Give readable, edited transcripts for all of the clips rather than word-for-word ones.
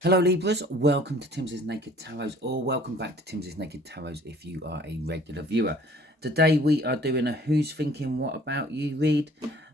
Hello Libras, welcome to Timsy's Naked Tarot, or welcome back to Timsy's Naked Tarot if you are a regular viewer. Today we are doing a Who's Thinking What About You read.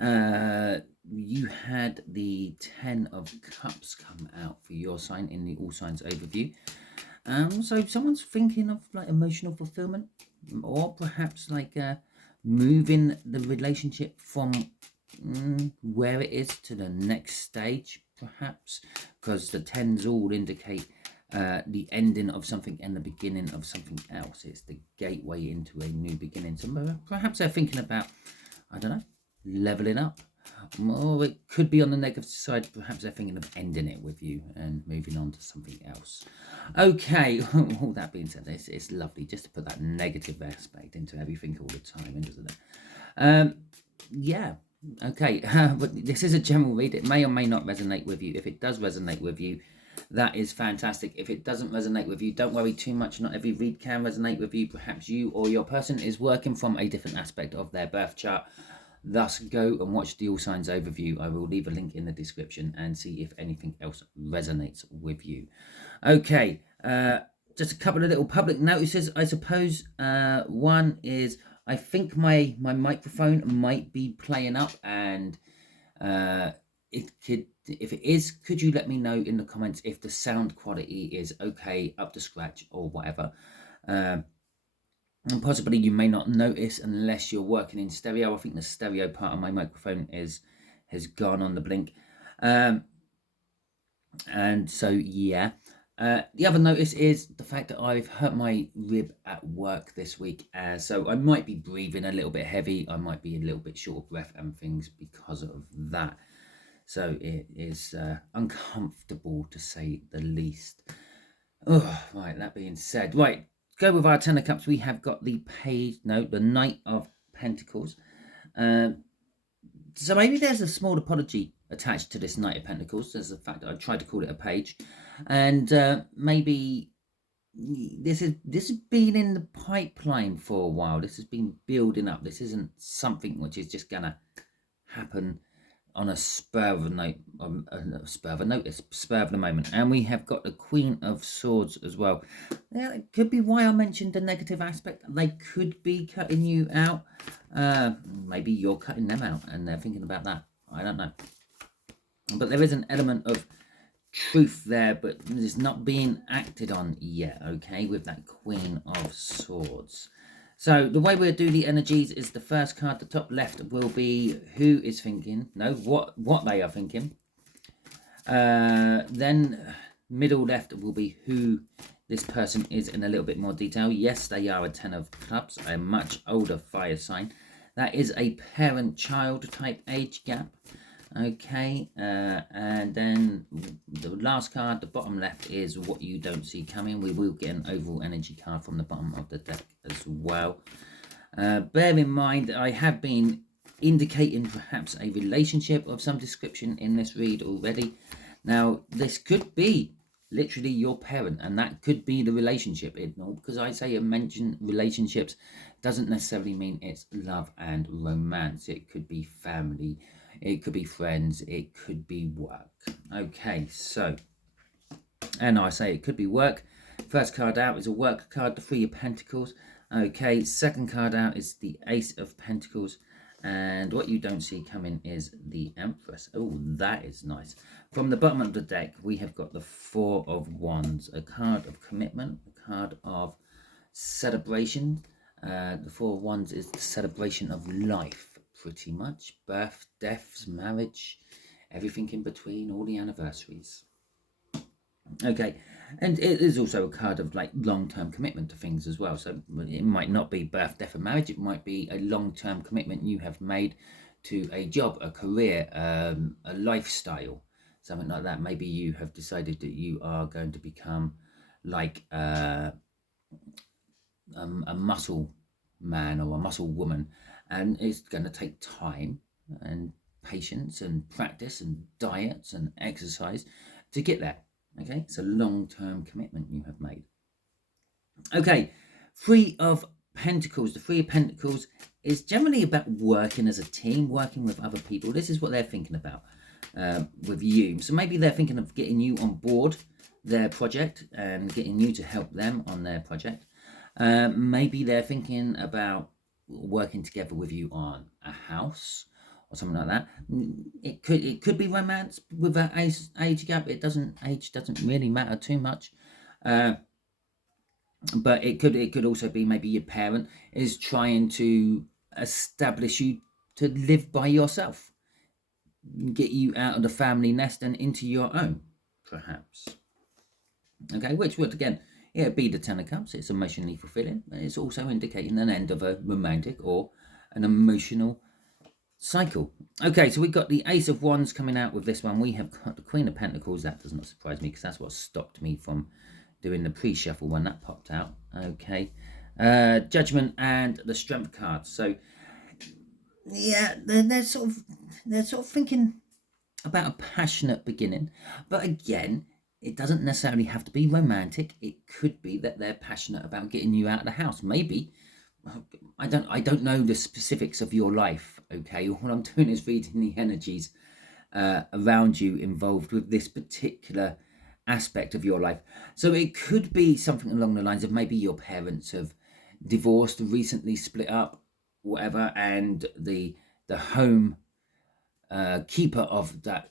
You had the 10 of Cups come out for your sign in the All Signs overview. So someone's thinking of like emotional fulfillment, or perhaps like moving the relationship from where it is to the next stage, perhaps, because the tens all indicate the ending of something and the beginning of something else. It's the gateway into a new beginning. So perhaps they're thinking about, I don't know, leveling up. Or it could be on the negative side. Perhaps they're thinking of ending it with you and moving on to something else. Okay, all that being said, it's lovely just to put that negative aspect into everything all the time, isn't it? Yeah. Okay, but this is a general read. It may or may not resonate with you. If it does resonate with you, that is fantastic. If it doesn't resonate with you, don't worry too much. Not every read can resonate with you. Perhaps you or your person is working from a different aspect of their birth chart. Thus, go and watch the All Signs overview. I will leave a link in the description and see if anything else resonates with you. Okay, just a couple of little public notices, I suppose. One is I think my microphone might be playing up, and it could, if it is, could you let me know in the comments if the sound quality is okay, up to scratch or whatever. And possibly you may not notice unless you're working in stereo. I think the stereo part of my microphone has gone on the blink. And so yeah. The other notice is the fact that I've hurt my rib at work this week, so I might be breathing a little bit heavy. I might be a little bit short of breath and things because of that. So it is uncomfortable to say the least. Oh, right, that being said, right, go with our Ten of Cups. We have got the Knight of Pentacles. So maybe there's a small apology attached to this Knight of Pentacles. There's the fact that I tried to call it a page, and maybe this has been in the pipeline for a while. This has been building up. This isn't something which is just gonna happen on a spur of the moment. And we have got the Queen of Swords as well. Yeah, it could be why I mentioned the negative aspect. They could be cutting you out. Maybe you're cutting them out and they're thinking about that. I don't know. But there is an element of truth there, but it's not being acted on yet, okay, with that Queen of Swords. So the way we'll do the energies is the first card, the top left, will be who is thinking. No, what they are thinking. Then middle left will be who this person is in a little bit more detail. Yes, they are a 10 of Clubs, a much older fire sign. That is a parent-child type age gap. Okay, and then the last card, the bottom left, is what you don't see coming. We will get an overall energy card from the bottom of the deck as well. Bear in mind, I have been indicating perhaps a relationship of some description in this read already. Now, this could be literally your parent, and that could be the relationship. Because I say I mention relationships doesn't necessarily mean it's love and romance. It could be family, it could be friends, it could be work. Okay, so, and I say it could be work. First card out is a work card, the Three of Pentacles. Okay, second card out is the Ace of Pentacles. And what you don't see coming is the Empress. Oh, that is nice. From the bottom of the deck, we have got the Four of Wands, a card of commitment, a card of celebration. The Four of Wands is the celebration of life, pretty much. Birth, deaths, marriage, everything in between, all the anniversaries. Okay, and it is also a card of like long-term commitment to things as well. So it might not be birth, death, and marriage. It might be a long-term commitment you have made to a job, a career, a lifestyle, something like that. Maybe you have decided that you are going to become like a muscle man or a muscle woman, and it's going to take time and patience and practice and diets and exercise to get there. Okay, it's a long-term commitment you have made. Okay, Three of Pentacles. The Three of Pentacles is generally about working as a team, working with other people. This is what they're thinking about with you. So maybe they're thinking of getting you on board their project and getting you to help them on their project. Maybe they're thinking about working together with you on a house or something like that. It could be romance with that age gap. Age doesn't really matter too much. But it could also be maybe your parent is trying to establish you to live by yourself, get you out of the family nest and into your own, perhaps. Okay, which would again, yeah, be the Ten of Cups. It's emotionally fulfilling, and it's also indicating an end of a romantic or an emotional cycle. Okay, so we've got the Ace of Wands coming out with this one. We have got the Queen of Pentacles. That does not surprise me because that's what stopped me from doing the pre-shuffle when that popped out. Okay, Judgment and the Strength card. So yeah, they're sort of thinking about a passionate beginning, but again, it doesn't necessarily have to be romantic. It could be that they're passionate about getting you out of the house. Maybe I don't know the specifics of your life. Okay, all I'm doing is reading the energies around you involved with this particular aspect of your life. So it could be something along the lines of maybe your parents have divorced, recently split up, whatever, and the home keeper of that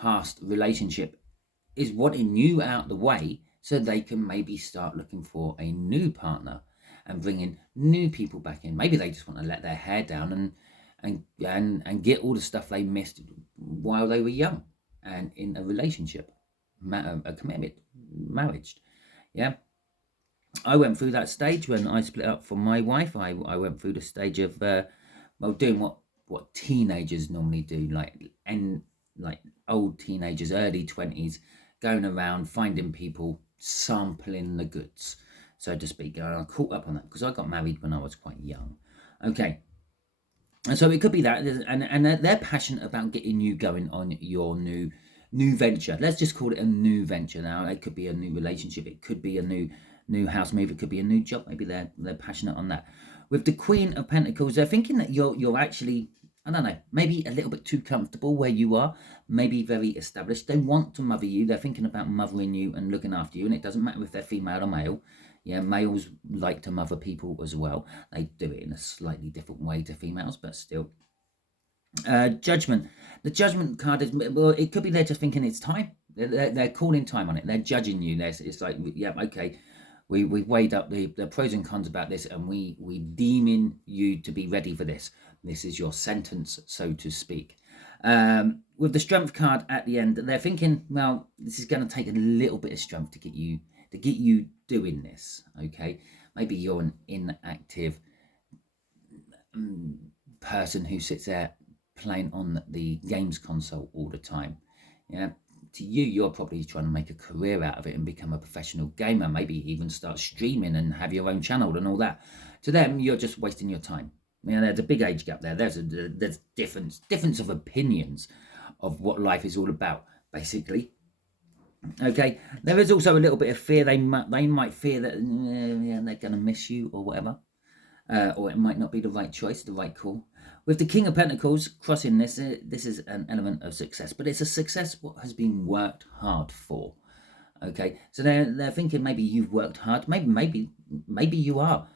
past relationship is wanting you out the way so they can maybe start looking for a new partner and bringing new people back in. Maybe they just want to let their hair down and get all the stuff they missed while they were young and in a relationship, a commitment, marriage. Yeah, I went through that stage when I split up from my wife. I went through the stage of doing what teenagers normally do, like old teenagers, early 20s, going around finding people, sampling the goods, so to speak. I caught up on that because I got married when I was quite young. Okay, and so it could be that, and they're passionate about getting you going on your new venture. Let's just call it a new venture now. It could be a new relationship. It could be a new house move. It could be a new job. Maybe they're passionate on that. With the Queen of Pentacles, they're thinking that you're actually, I don't know, maybe a little bit too comfortable where you are, maybe very established. They want to mother you. They're thinking about mothering you and looking after you, and it doesn't matter if they're female or male. Yeah, males like to mother people as well. They do it in a slightly different way to females, but still. Judgment. The Judgment card is, well, it could be they're just thinking it's time. They're calling time on it. They're judging you. It's like, yeah, okay, we've weighed up the pros and cons about this, and we deeming you to be ready for this. This is your sentence, so to speak. With the Strength card at the end, they're thinking, well, this is going to take a little bit of strength to get you doing this. Okay, maybe you're an inactive person who sits there playing on the games console all the time. Yeah, to you, you're probably trying to make a career out of it and become a professional gamer, maybe even start streaming and have your own channel and all that. To them, you're just wasting your time. You know, there's a big age gap there. There's difference of opinions of what life is all about, basically. Okay, there is also a little bit of fear. They might fear that they're going to miss you or whatever, or it might not be the right choice, the right call. With the King of Pentacles crossing this, this is an element of success, but it's a success what has been worked hard for. Okay, so they're thinking maybe you've worked hard. Maybe you are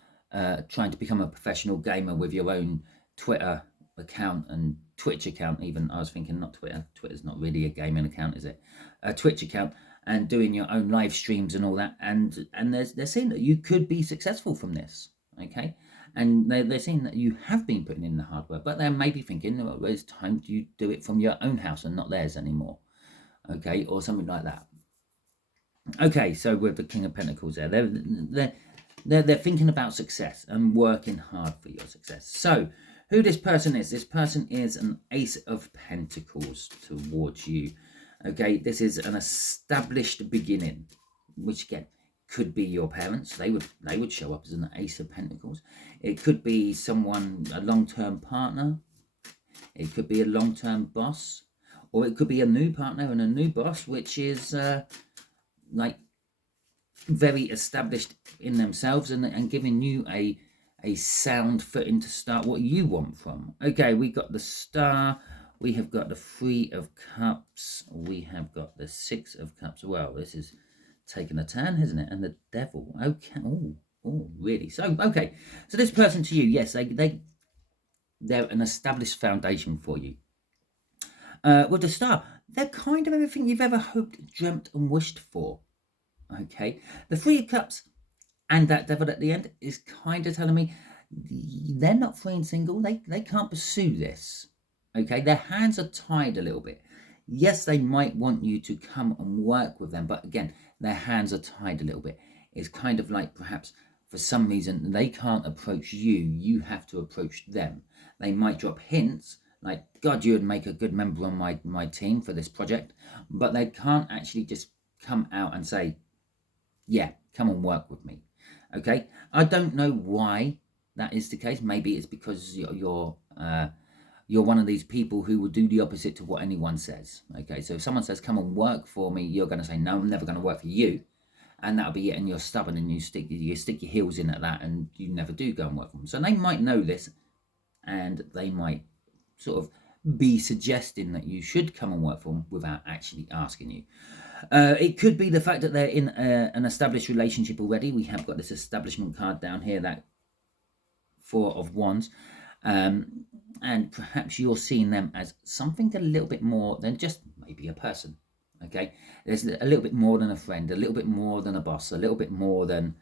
trying to become a professional gamer with your own Twitter account and Twitch account. Even I was thinking, not Twitter. Twitter's not really a gaming account, is it? A Twitch account, and doing your own live streams and all that. And they're saying that you could be successful from this. Okay, and they're saying that you have been putting in the hard work, but they're maybe thinking, well, it's time you do it from your own house and not theirs anymore. Okay, or something like that. Okay, so with the King of Pentacles there, they're thinking about success and working hard for your success. So who this person is an Ace of Pentacles towards you. Okay, this is an established beginning, which again could be your parents. They would show up as an Ace of Pentacles. It could be someone, a long-term partner. It could be a long-term boss, or it could be a new partner and a new boss, which is like very established in themselves and giving you a sound footing to start what you want from. Okay, we got the Star, we have got the Three of Cups, we have got the Six of Cups. Well, this is taking a turn, hasn't it? And the Devil. Okay. Oh, really? So, okay. So this person to you, yes, they're an established foundation for you. With the Star, they're kind of everything you've ever hoped, dreamt, and wished for. Okay. The Three of Cups and that Devil at the end is kind of telling me they're not free and single. They can't pursue this. Okay. Their hands are tied a little bit. Yes, they might want you to come and work with them, but again, their hands are tied a little bit. It's kind of like perhaps for some reason they can't approach you. You have to approach them. They might drop hints like, God, you would make a good member on my team for this project, but they can't actually just come out and say, yeah, come and work with me. Okay, I don't know why that is the case. Maybe it's because you're one of these people who will do the opposite to what anyone says. Okay, so if someone says, come and work for me, you're going to say, no, I'm never going to work for you. And that'll be it. And you're stubborn and you stick your heels in at that and you never do go and work for them. So they might know this and they might sort of be suggesting that you should come and work for them without actually asking you. It could be the fact that they're in an established relationship already. We have got this establishment card down here, that Four of Wands. And perhaps you're seeing them as something a little bit more than just maybe a person. Okay, there's a little bit more than a friend, a little bit more than a boss, a little bit more than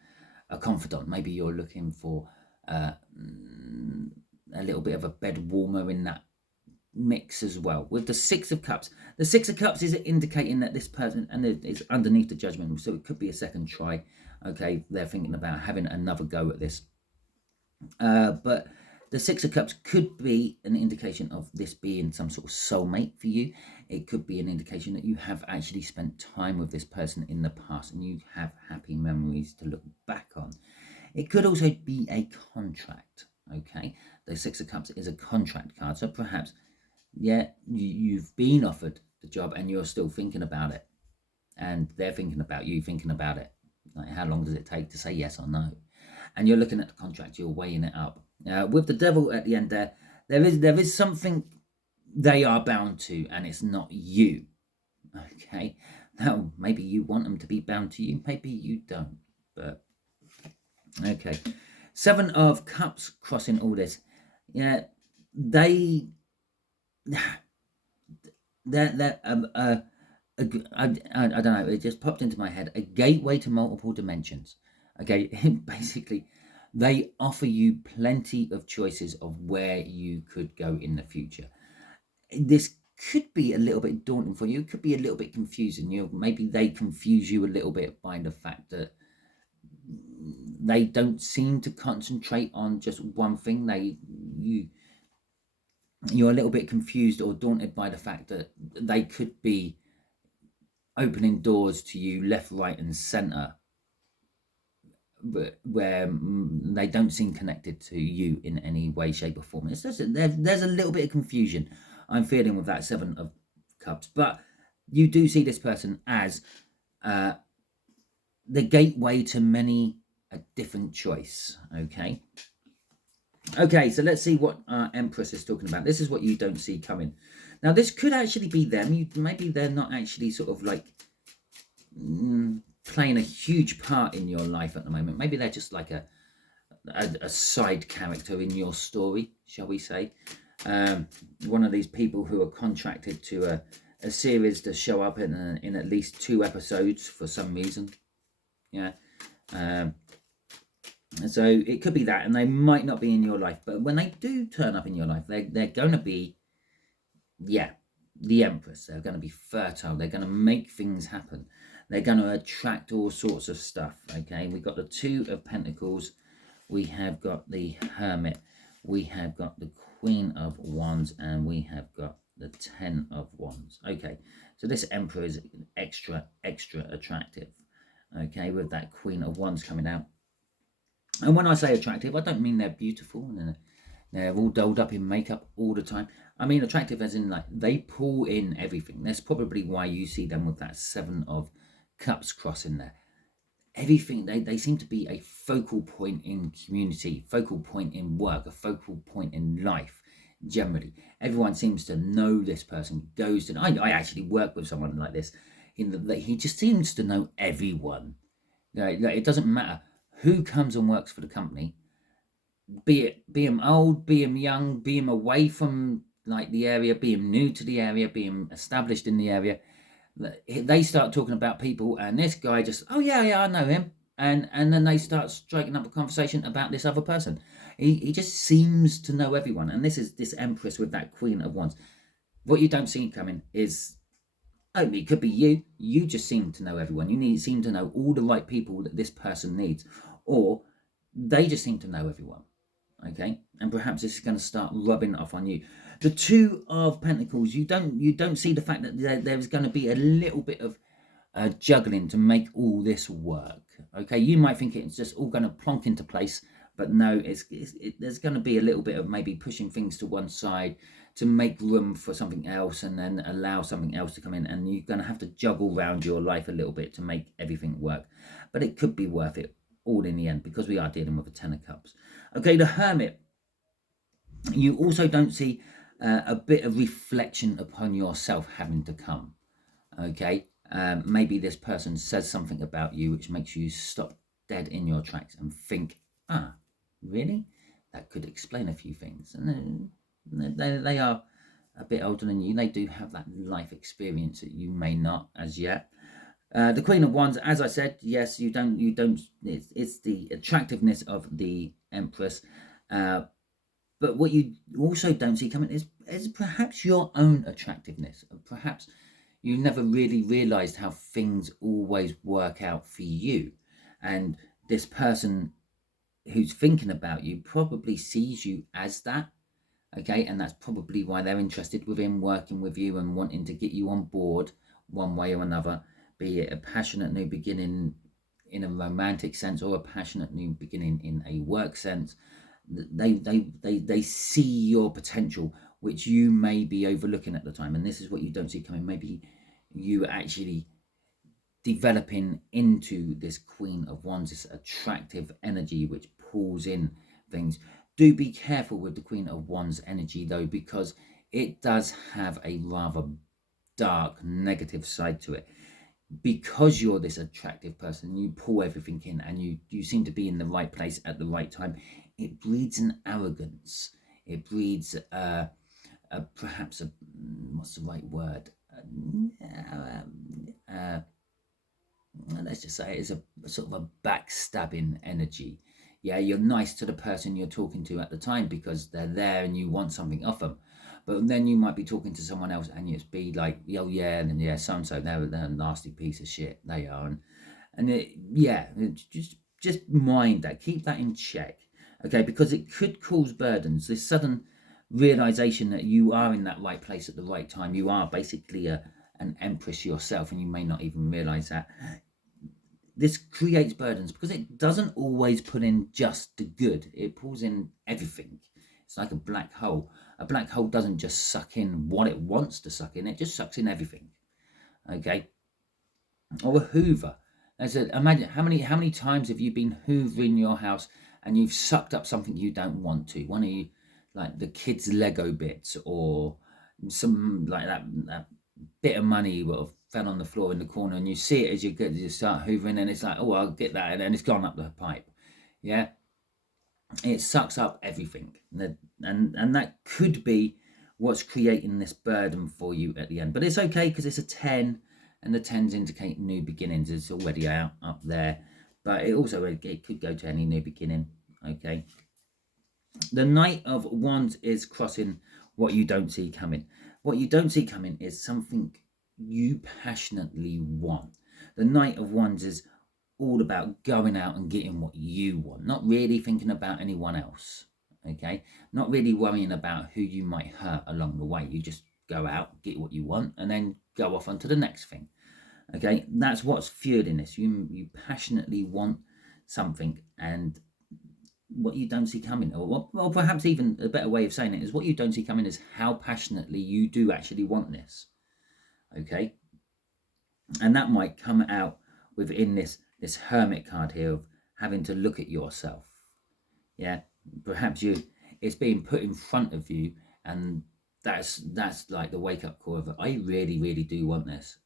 a confidant. Maybe you're looking for a little bit of a bed warmer in that mix as well. With the Six of Cups, the Six of Cups is indicating that this person, and it's underneath the Judgment, so it could be a second try. Okay, they're thinking about having another go at this. But the Six of Cups could be an indication of this being some sort of soulmate for you. It could be an indication that you have actually spent time with this person in the past and you have happy memories to look back on. It could also be a contract, okay? The Six of Cups is a contract card, so perhaps, yeah, you've been offered the job and you're still thinking about it. And they're thinking about you thinking about it. Like, how long does it take to say yes or no? And you're looking at the contract, you're weighing it up. With the Devil at the end there is something they are bound to, and it's not you. Okay, now maybe you want them to be bound to you, maybe you don't. But okay, Seven of Cups crossing all this. Yeah, they're I don't know. It just popped into my head. A gateway to multiple dimensions. Okay, basically, they offer you plenty of choices of where you could go in the future. This could be a little bit daunting for you. It could be a little bit confusing. Maybe they confuse you a little bit by the fact that they don't seem to concentrate on just one thing. You're a little bit confused or daunted by the fact that they could be opening doors to you left, right, and center, but where they don't seem connected to you in any way, shape, or form. It's just, there's a little bit of confusion I'm feeling with that Seven of Cups, but you do see this person as the gateway to many a different choice. Okay, so let's see what Empress is talking about. This is what you don't see coming. Now, this could actually be them. Maybe they're not actually sort of like playing a huge part in your life at the moment. Maybe they're just like a side character in your story, shall we say. One of these people who are contracted to a series to show up in at least 2 episodes for some reason. Yeah. So it could be that, and they might not be in your life, but when they do turn up in your life, they're going to be, yeah, the Empress. They're going to be fertile. They're going to make things happen. They're going to attract all sorts of stuff. Okay, we've got the Two of Pentacles. We have got the Hermit. We have got the Queen of Wands, and we have got the Ten of Wands. Okay, so this Emperor is extra attractive. Okay, with that Queen of Wands coming out. And when I say attractive, I don't mean they're beautiful and they're all dolled up in makeup all the time. I mean attractive as in like they pull in everything. That's probably why you see them with that Seven of Cups cross in there. Everything, they seem to be a focal point in community, focal point in work, a focal point in life generally. Everyone seems to know this person, goes to... I actually work with someone like this. that he just seems to know everyone. Like, it doesn't matter who comes and works for the company, be him old, be him young, be him away from like the area, be him new to the area, be him established in the area. They start talking about people, and this guy just, oh yeah, I know him, and then they start striking up a conversation about this other person. He just seems to know everyone, and this is this Empress with that Queen of Wands. What you don't see coming is, oh, it could be you. You just seem to know everyone. Seem to know all the right people that this person needs, or they just seem to know everyone. Okay, and perhaps this is going to start rubbing off on you. The Two of Pentacles, you don't see the fact that there's going to be a little bit of juggling to make all this work. Okay, you might think it's just all going to plonk into place, but no, there's going to be a little bit of maybe pushing things to one side to make room for something else, and then allow something else to come in, and you're going to have to juggle around your life a little bit to make everything work. But it could be worth it all in the end, because we are dealing with a Ten of Cups. Okay, the Hermit. You also don't see a bit of reflection upon yourself having to come. Okay, maybe this person says something about you which makes you stop dead in your tracks and think, ah, really? That could explain a few things. And they are a bit older than you. They do have that life experience that you may not as yet. The Queen of Wands, as I said, yes, you don't. It's the attractiveness of the Empress. But what you also don't see coming is perhaps your own attractiveness. Perhaps you never really realized how things always work out for you. And this person who's thinking about you probably sees you as that. Okay, and that's probably why they're interested within working with you and wanting to get you on board one way or another, be it a passionate new beginning in a romantic sense or a passionate new beginning in a work sense. They see your potential, which you may be overlooking at the time, and this is what you don't see coming. Maybe you actually developing into this Queen of Wands, this attractive energy which pulls in things. Do be careful with the Queen of Wands energy though, because it does have a rather dark negative side to it. Because you're this attractive person, you pull everything in, and you seem to be in the right place at the right time. It breeds an arrogance. It breeds perhaps a, what's the right word? Let's just say it's a sort of a backstabbing energy. Yeah, you're nice to the person you're talking to at the time because they're there and you want something off them. But then you might be talking to someone else and it's be like, oh yeah, and then yeah, so-and-so, they're a nasty piece of shit. They are. Just mind that. Keep that in check. Okay, because it could cause burdens. This sudden realization that you are in that right place at the right time. You are basically an empress yourself, and you may not even realize that. This creates burdens because it doesn't always put in just the good. It pulls in everything. It's like a black hole. A black hole doesn't just suck in what it wants to suck in. It just sucks in everything. Okay. Or a Hoover. I said, imagine how many times have you been hoovering your house and you've sucked up something you don't want to? One of you, like the kids' Lego bits, or some like that bit of money will have fell on the floor in the corner, and you see it as you start hoovering, and it's like, oh, I'll get that, and then it's gone up the pipe. Yeah, it sucks up everything, and that could be what's creating this burden for you at the end. But it's okay because it's a 10, and the 10s indicate new beginnings. It's already out up there, but it could go to any new beginning. Okay. The Knight of Wands is crossing what you don't see coming. What you don't see coming is something you passionately want. The Knight of Wands is all about going out and getting what you want, not really thinking about anyone else. Okay, not really worrying about who you might hurt along the way. You just go out, get what you want, and then go off onto the next thing. Okay, that's what's fueling this. You passionately want something, and what you don't see coming, or perhaps even a better way of saying it is what you don't see coming is how passionately you do actually want this. Okay, and that might come out within this Hermit card here of having to look at yourself. Yeah, perhaps it's being put in front of you, and that's like the wake up call of, I really do want this.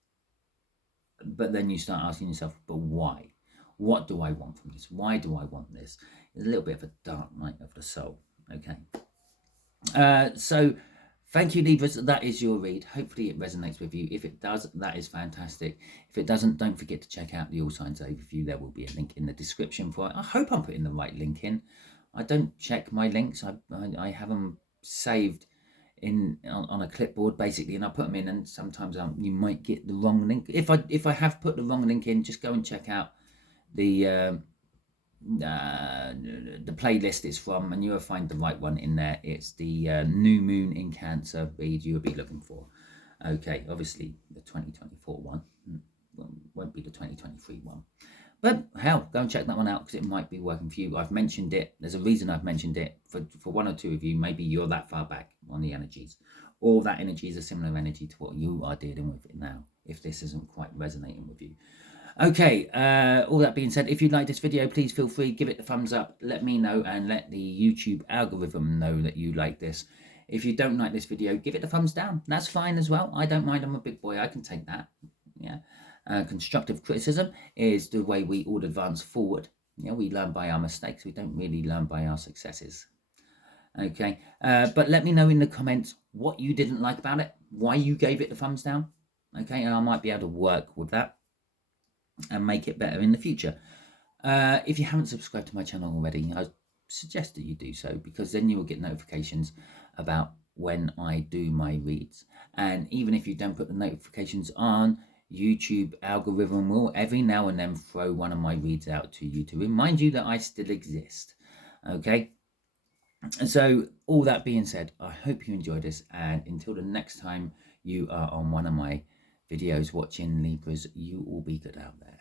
But then you start asking yourself, but why? What do I want from this? Why do I want this? It's a little bit of a dark night of the soul. Okay. So thank you, Libras. That is your read. Hopefully it resonates with you. If it does, that is fantastic. If it doesn't, don't forget to check out the All Signs Overview. There will be a link in the description for it. I hope I'm putting the right link in. I don't check my links. I have them saved on a clipboard basically, and I put them in, and sometimes you might get the wrong link. If I have put the wrong link in, just go and check out the playlist it's from, and you'll find the right one in there. It's the New Moon in Cancer read you'll be looking for. Okay, obviously the 2024 one won't be the 2023 one, but hell, go and check that one out because it might be working for you. I've mentioned it. There's a reason I've mentioned it for one or two of you. Maybe you're that far back on the energies, or that energy is a similar energy to what you are dealing with it now, if this isn't quite resonating with you. Okay, all that being said, if you like this video, please feel free, give it the thumbs up, let me know, and let the YouTube algorithm know that you like this. If you don't like this video, give it the thumbs down. That's fine as well. I don't mind. I'm a big boy. I can take that. Yeah. Constructive criticism is the way we all advance forward. Yeah, we learn by our mistakes. We don't really learn by our successes. Okay, but let me know in the comments what you didn't like about it, why you gave it the thumbs down. Okay, and I might be able to work with that and make it better in the future. If you haven't subscribed to my channel already, I suggest that you do so, because then you will get notifications about when I do my reads. And even if you don't put the notifications on, YouTube algorithm will every now and then throw one of my reads out to you to remind you that I still exist. Okay, and so all that being said, I hope you enjoyed this, and until the next time you are on one of my videos watching Libras, you all be good out there.